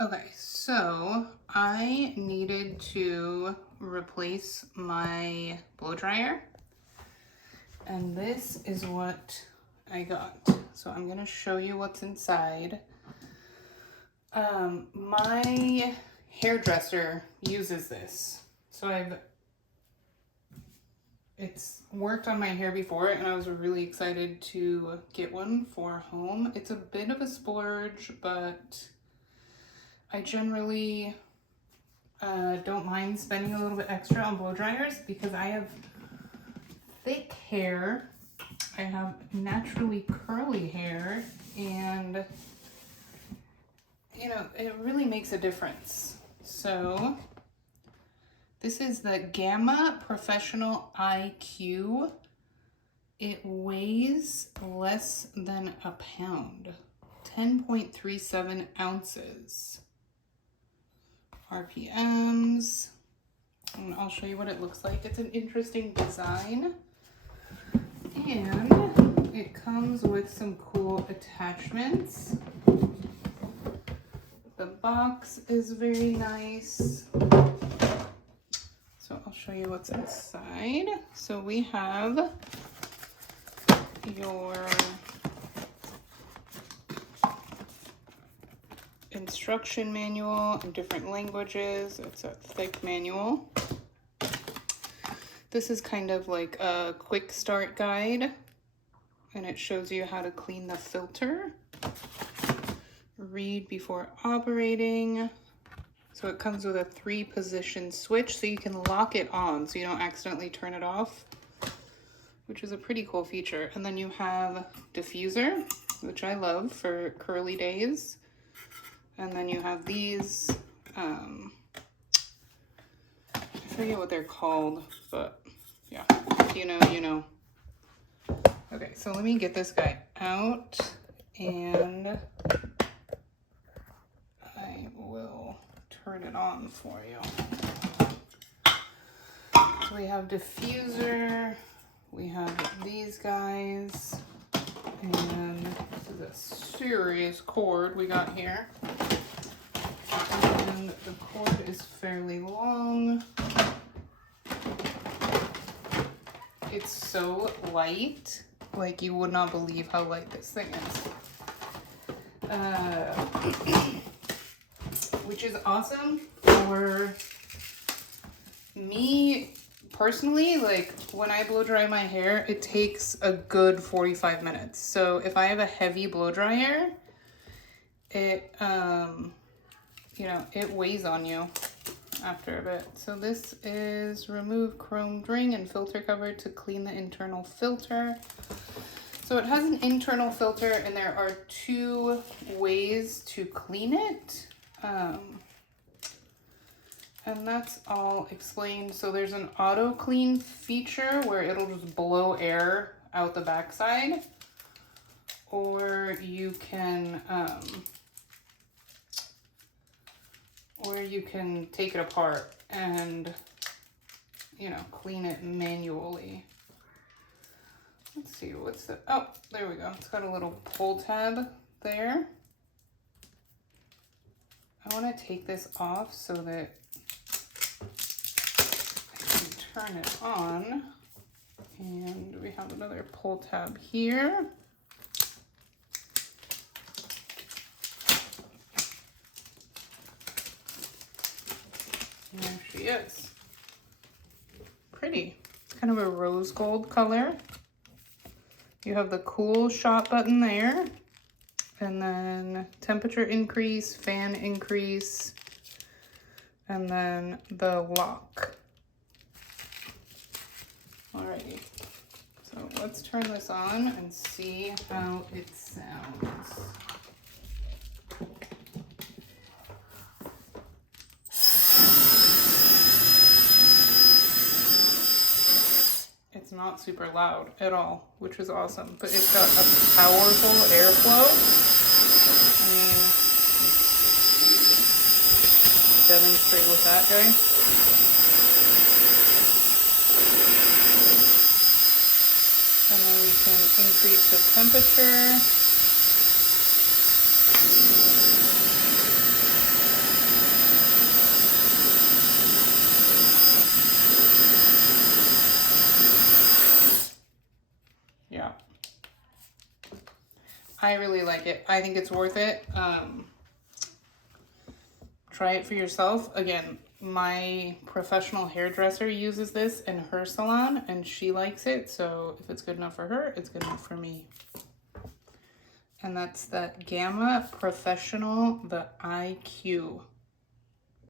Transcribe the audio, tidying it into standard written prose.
Okay, so I needed to replace my blow dryer, and this is what I got. So I'm gonna show you what's inside. My hairdresser uses this, so it's worked on my hair before, and I was really excited to get one for home. It's a bit of a splurge, but I generally don't mind spending a little bit extra on blow dryers because I have thick hair. I have naturally curly hair, and you know, it really makes a difference. So this is the GAMA Professional IQ. It weighs less than a pound, 10.37 ounces. RPMs, and I'll show you what it looks like. It's an interesting design, and it comes with some cool attachments. The box is very nice. So I'll show you what's inside. So we have your instruction manual in different languages. It's a thick manual. This is kind of like a quick start guide, and it shows you how to clean the filter. Read before operating. So it comes with a 3-position switch, so you can lock it on so you don't accidentally turn it off, which is a pretty cool feature. And then you have diffuser, which I love for curly days. And then you have these, I forget what they're called, but yeah, you know. Okay, so let me get this guy out, and I will turn it on for you. So we have diffuser, we have these guys, and this is a serious cord we got here. And the cord is fairly long. It's so light, like you would not believe how light this thing is. Which is awesome for me personally. Like when I blow dry my hair, it takes a good 45 minutes. So if I have a heavy blow dryer, it you know, it weighs on you after a bit. So this is remove chromed ring and filter cover to clean the internal filter. So it has an internal filter, and there are 2 ways to clean it. And that's all explained. So there's an auto clean feature where it'll just blow air out the backside, or you can take it apart and, you know, clean it manually. Let's see, what's the, oh, there we go. It's got a little pull tab there. I want to take this off so that I can turn it on. And we have another pull tab here. And there she is. Pretty. It's kind of a rose gold color. You have the cool shot button there. And then temperature increase, fan increase, and then the lock. Alrighty. So let's turn this on and see how it sounds. It's not super loud at all, which is awesome, but it's got a powerful airflow. I mean, demonstrate with that guy. And then we can increase the temperature. I really like it. I think it's worth it. Try it for yourself. Again, my professional hairdresser uses this in her salon and she likes it. So if it's good enough for her, it's good enough for me. And that's the GAMA Professional, the IQ.